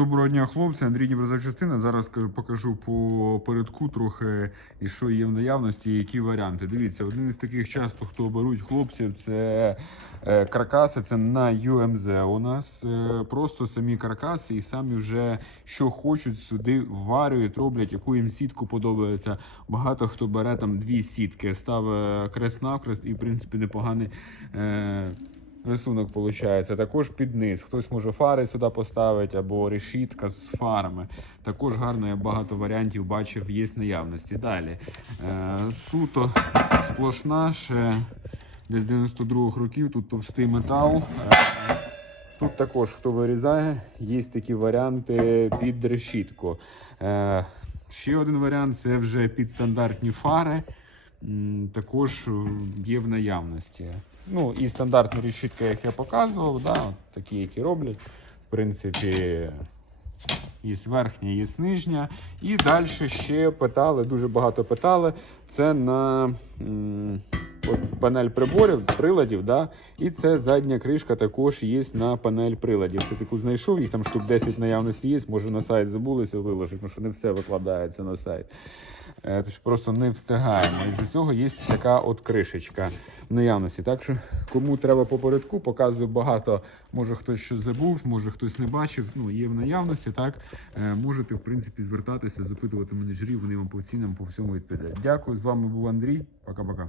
Доброго дня, хлопці. Андрій Дніпрозавчастина. Зараз покажу по передку трохи, і що є в наявності, і які варіанти. Дивіться, один із таких часто, хто беруть хлопців, це е, каркаси. Це на UMZ у нас. Е, просто самі каркаси і самі вже що хочуть сюди варюють, роблять, яку їм сітку подобається. Багато хто бере там дві сітки, ставить крест навкрест і, в принципі, непоганий. Рисунок виходить. Також під низ. Хтось може фари сюди поставити або решітка з фарами. Також гарно, я багато варіантів бачив, є наявності. Далі. Е, суто сплошна, ще десь 92-х років, тут товстий метал. Е, Тут також, хто вирізає, є такі варіанти під решітку. Е, ще один варіант це вже під стандартні фари. Також е, є в наявності. Ну і стандартні решітки, як я показував, да, такі, які роблять. В принципі, є верхня, є нижня. І далі ще питали, дуже багато питали. Це на от панель приборів, приладів. Да? І це задня кришка також є на панель приладів. Це таку знайшов, їх там штук 10 наявності є. Може на сайт забулися виложити, тому що не все викладається на сайт. Е, Тож просто не встигаємо. І з цього є така от кришечка в наявності. Так що кому треба попередку, показую багато. Може хтось щось забув, може хтось не бачив. Ну є в наявності. Так Е, можете в принципі звертатися, запитувати менеджерів. Вони вам по цінам по всьому відповідають. Дякую. З вами був Андрій. Пока-пока.